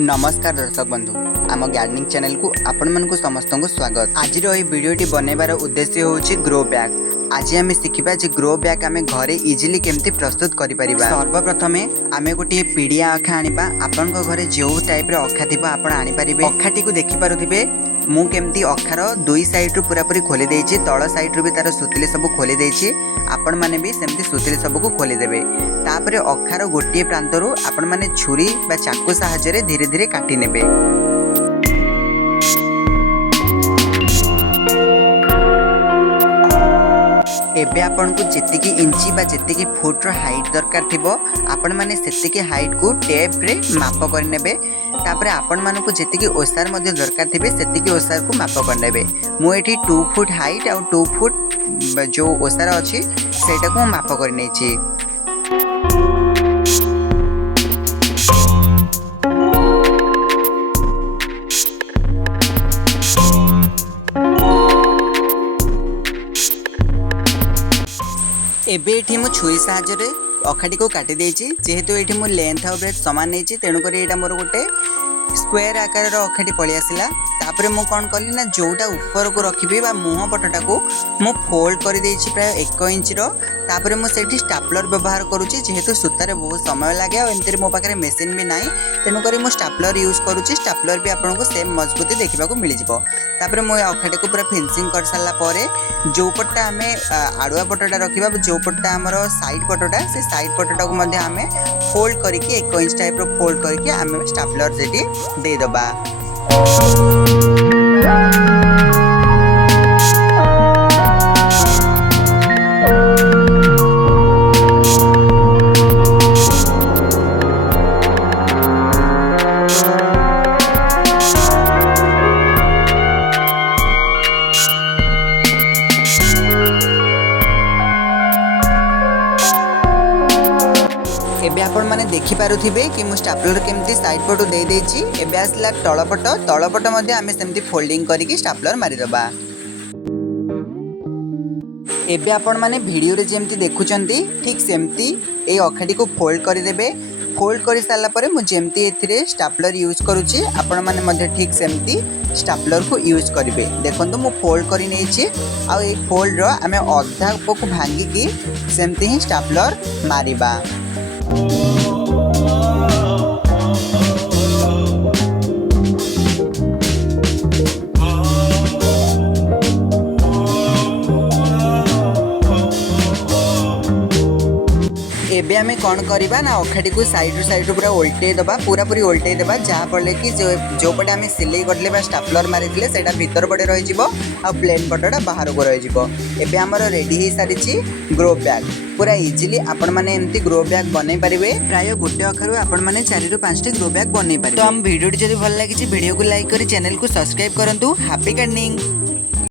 नमस्कार दर्शक बंधु आम गार्डनिंग चैनल को आपण मानक समस्त को स्वागत। आज वीडियोटी बनैबार उद्देश्य होची ग्रो बैग। आज आम शिखा ग्रो बैग आम घरे इजिली केमती प्रस्तुत करि परिबा। सर्वप्रथम आम गोटे पीड़िया अखा आनिबा। आपण घरे जो टाइप अखा थी आपण आनी परिबे। अखाटी को देखि पारुथिबे मु केमती अखार दुई साइड रु पूरा पूरी खोली देछि। तळ साइड रु भी तार सुतली सब खोली देछि। आपण माने भी सेमती सुतली सब को खोली देबे। तापरे अखार गोटे प्रांतरु आपण माने छुरी बा चाकू सहायता रे धीरे धीरे काटी नेबे। एबे आपण को जेतिकी इंची बा जेतिकी फुट रो हाइट दरकार थिबो आपण माने सेतिकी हाइट को टेप रे माप कर नेबे। तापरे आपण माने को जेतिकी ओसार मध्ये दरकार थिबे सेतिकी ओसार को माप कर नेबे। मु एठी 2 फुट हाइट और 2 फुट जो ओसार अछि सेटा को माप कर नेछि। एबे एठी मु छुरी साहाय्य अखाटी को काटी देछि। जेहेतु एठी मु लेंथ और ब्रेथ समान नेछि तेणु करी एटा मोर गोटे स्क्वायर आकार रो अखाटी पळि आसिला। तापरे मु कोन करली ना जोटा ऊपर को रखिबे बा मुह पटटा को मु फोल्ड कर देछि प्राय 1 इंच रो। तापरे मु सेठी स्टापलर व्यवहार करूछि। जेहेतु सूतारे बहुत समय लागे और एंतरे मो पाखरे मशीन भी नाही तेणु करी मु स्टापलर यूज करूछि। स्टापलर भी आपन को सेम मजबूती देखिबा को मिलि जिवो। तापरे मु अखाटी को पूरा फेंसिंग कर साला परे जो पट्टा हमें आडुआ पटटा रखिबा जो पट्टा हमरो साइड पटटा से साइड पटटा को मध्ये हमें फोल्ड करके 1 इंच टाइप रो फोल्ड करके हमें स्टापलर सेठी दे दबा। एबे आपण माने देखि पारुथिबे कि मु स्टापलर केमती साइड पटो दे देछि। एबे आसला तळपट मध्ये आमे सेमती फोल्डिंग करिकि स्टापलर मारि दबा। एबे आपण माने वीडियो रे जेमती देखुचंती ठीक सेमती ए अखाडी को फोल्ड करि देबे। फोल्ड करि साला परे मु जेमती एथिरे स्टापलर यूज करूछि आपण माने मध्ये ठीक सेमती स्टापलर को यूज करिवे। देखंतु मु फोल्ड करि नेछि आ ए फोल्ड रो आमे अधा को भांगी कि सेमती ही स्टापलर मारिबा। एबे आमे कौन करिबा ना अखाटी को साइड पूरा उल्टे दबा पूरा पूरी उल्टे दबा जहाँ फल कि जो पटे आमे सिलाई करले बा स्टापलर मारि दिले सेटा भीतर पटे रहि जिवो आ प्लेन पटटा बाहर को रहि जिवो। एबे हमर रेडी हे सारिछि ग्रो बैग। पूरा इजीली आपण माने एमती ग्रो बैग बनै परिबे। प्राय गोटे अखारु आपण माने 4 रु 5 टी ग्रो बैग बनै परिबे। तो हम वीडियो जदि भल लागिछि वीडियो को लाइक करी चैनल को सब्सक्राइब करंतु। Happy gardening.